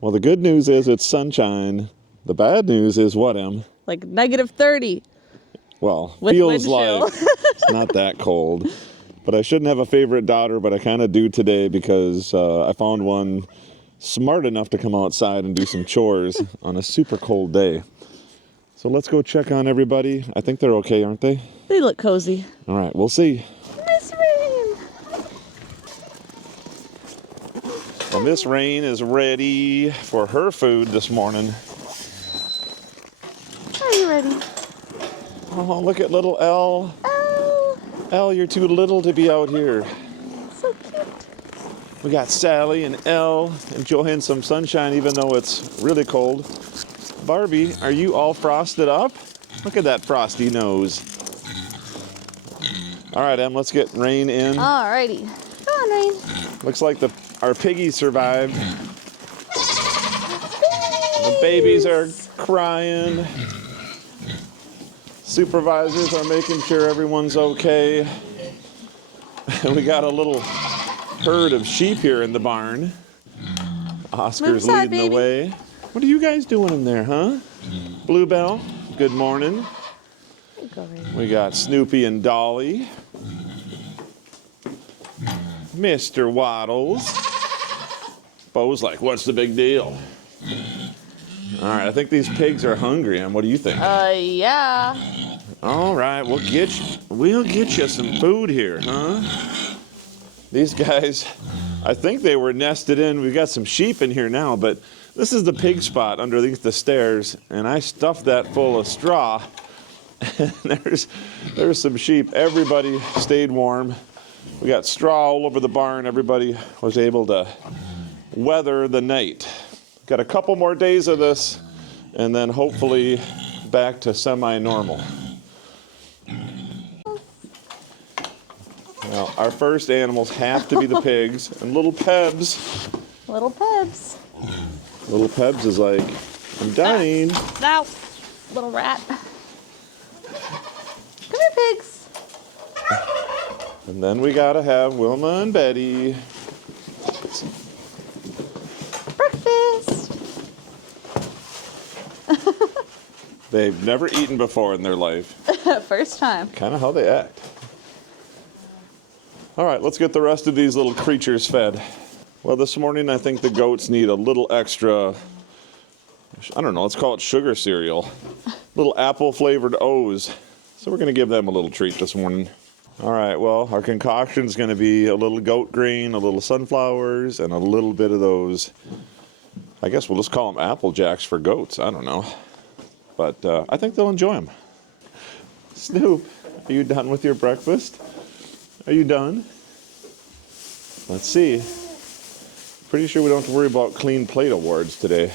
Well, the good news is it's sunshine. The bad news is what, Em? Like -30. Well, With feels wind chill. like it's not that cold. But I shouldn't have a favorite daughter, but I kind of do today because I found one smart enough to come outside and do some chores on a super cold day. So let's go check on everybody. I think they're okay, aren't they? They look cozy. All right, we'll see. Miss Rain. Well, Miss Rain is ready for her food this morning. Are you ready? Oh, look at little Elle. Oh, Elle, you're too little to be out here. so cute. We got Sally and Elle enjoying some sunshine even though it's really cold. Barbie, are you all frosted up? Look at that frosty nose. All right, Em, let's get Rain in. Alrighty. Come on, Rain. Looks like our piggies survived. The babies are crying. Supervisors are making sure everyone's okay. We got a little herd of sheep here in the barn. Oscar's aside, leading the baby. way. What are you guys doing in there, huh? Bluebell, good morning. Go, Rain. We got Snoopy and Dolly. Mr. Waddles. Bo's like, what's the big deal? All right, I think these pigs are hungry, and what do you think? Yeah. All right, we'll get you some food here, huh? These guys, I think they were nested in. We've got some sheep in here now, but this is the pig spot underneath the stairs, and I stuffed that full of straw. there's some sheep. Everybody stayed warm. We got straw all over the barn. Everybody was able to weather the night. Got a couple more days of this, and then hopefully back to semi-normal. Well, our first animals have to be the pigs and little Pebs. Little Pebs. Little Pebs is like, I'm dying. Ow. Little rat. Come here, pigs. And then we gotta have Wilma and Betty. Breakfast. They've never eaten before in their life. First time. Kind of how they act. All right, let's get the rest of these little creatures fed. Well, this morning I think the goats need a little extra, I don't know, let's call it sugar cereal. Little apple flavored O's. So we're gonna give them a little treat this morning. All right, well, our concoction's gonna be a little goat grain, a little sunflowers, and a little bit of those, I guess we'll just call them Apple Jacks for goats, I don't know. But I think they'll enjoy them. Snoop, are you done with your breakfast? Are you done? Let's see. Pretty sure we don't have to worry about clean plate awards today.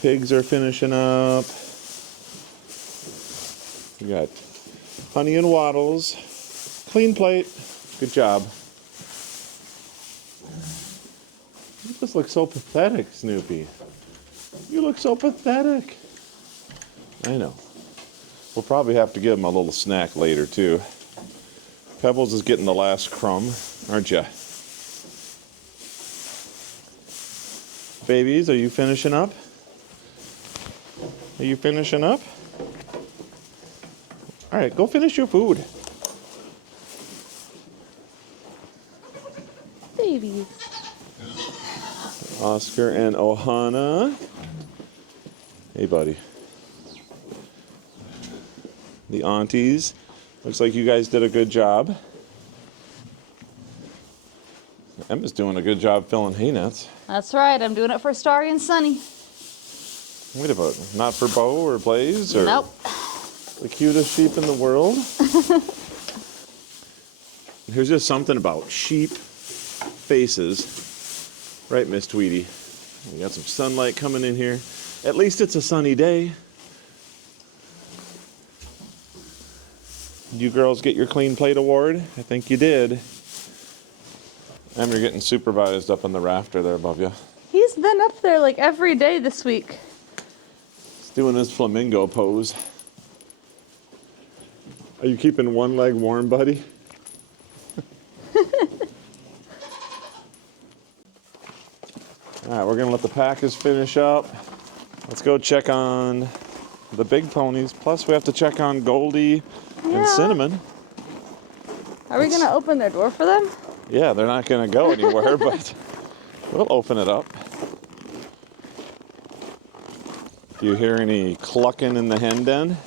Pigs are finishing up. We got Honey and Waddles. Clean plate. Good job. You just look so pathetic, Snoopy. You look so pathetic. I know. We'll probably have to give him a little snack later, too. Pebbles is getting the last crumb, aren't you? Babies, are you finishing up? Are you finishing up? All right, go finish your food. Babies. Oscar and Ohana. Hey, buddy. The aunties. Looks like you guys did a good job. Emma's doing a good job filling hay nets. That's right. I'm doing it for Starry and Sunny. Wait a minute. Not for Bo or Blaze or Nope. the cutest sheep in the world? There's just something about sheep faces. Right, Miss Tweety? We got some sunlight coming in here. At least it's a sunny day. Did you girls get your clean plate award? I think you did. And you're getting supervised up on the rafter there above you. He's been up there like every day this week. He's doing his flamingo pose. Are you keeping one leg warm, buddy? All right, we're gonna let the Packers finish up. Let's go check on the big ponies. Plus, we have to check on Goldie Yeah. and Cinnamon. Are we gonna open their door for them? Yeah, they're not gonna go anywhere, but we'll open it up. Do you hear any clucking in the hen den?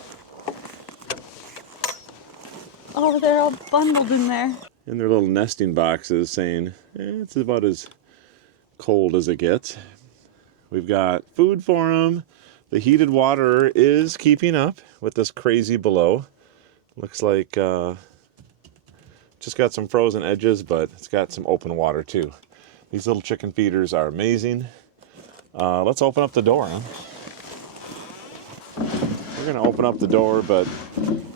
Oh, they're all bundled in there. In their little nesting boxes, saying it's about as cold as it gets. We've got food for them. The heated water is keeping up with this crazy below. Looks like just got some frozen edges, but it's got some open water too. These little chicken feeders are amazing. Let's open up the door, huh? We're gonna open up the door, but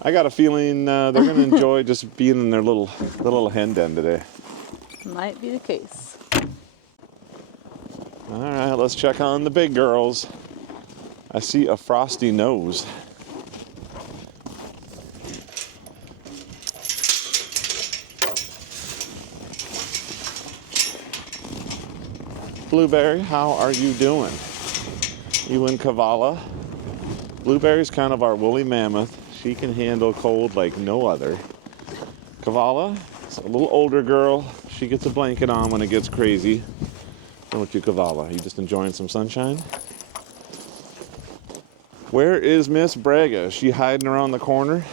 I got a feeling they're gonna enjoy just being in their little hen den today. Might be the case. All right, let's check on the big girls. I see a frosty nose. Blueberry, how are you doing? You and Kavala? Blueberry's kind of our woolly mammoth. She can handle cold like no other. Kavala is a little older girl. She gets a blanket on when it gets crazy. Don't you, Kavala? You just enjoying some sunshine? Where is Miss Braga? Is she hiding around the corner?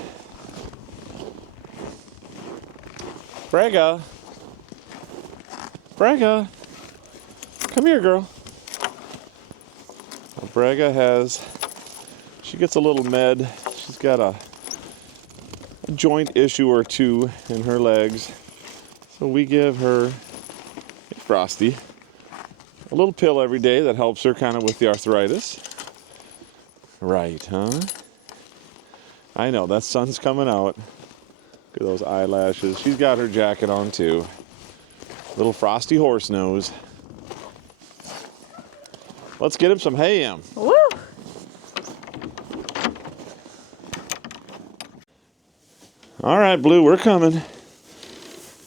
Braga! Braga! Come here, girl. Well, Braga she gets a little med. She's got a joint issue or two in her legs. So we give her a Frosty, a little pill every day that helps her kind of with the arthritis. Right, huh? I know, that sun's coming out. Look at those eyelashes. She's got her jacket on too. Little frosty horse nose. Let's get him some ham. Woo! All right, Blue, we're coming.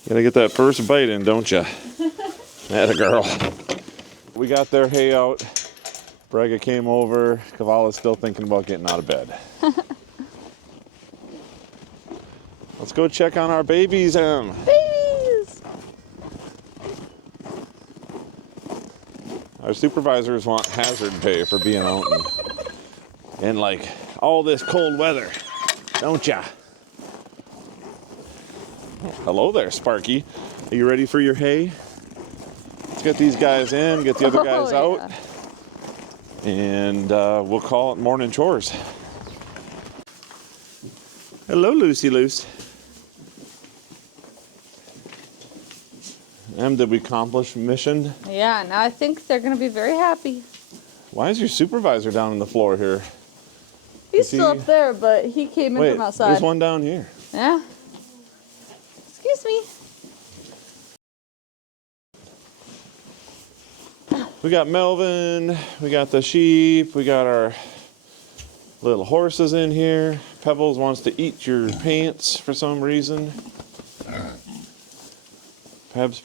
Gotta get that first bite in, don't ya? Atta girl. We got their hay out. Braga came over. Kavala's still thinking about getting out of bed. Let's go check on our babies, Em. Babies! Our supervisors want hazard pay for being out in like all this cold weather, don't ya? Hello there, Sparky. Are you ready for your hay? Let's get these guys in, get the other guys out, and we'll call it morning chores. Hello, Lucy Loose. Em, did we accomplish mission? Yeah, now I think they're gonna be very happy. Why is your supervisor down on the floor here? He's still up there, but he came in Wait, from outside. there's one down here. Yeah. Excuse me. We got Melvin, we got the sheep, we got our little horses in here. Pebbles wants to eat your pants for some reason. Pebs.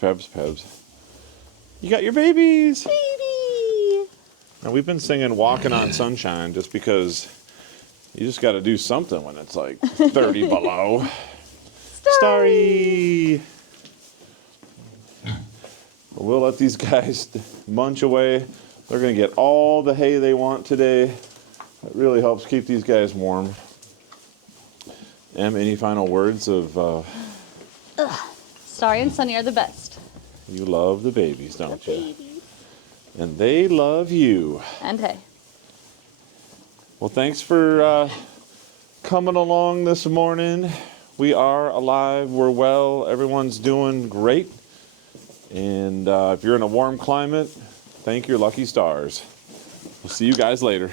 You got your babies. Baby! Now we've been singing Walking on Sunshine just because you just got to do something when it's like 30 below. Starry! We'll let these guys munch away. They're going to get all the hay they want today. It really helps keep these guys warm. Em, any final words of... Starry and Sunny are the best. You love the babies, don't you? Babies. And they love you. And hey. Well, thanks for coming along this morning. We are alive. We're well. Everyone's doing great. And if you're in a warm climate, thank your lucky stars. We'll see you guys later.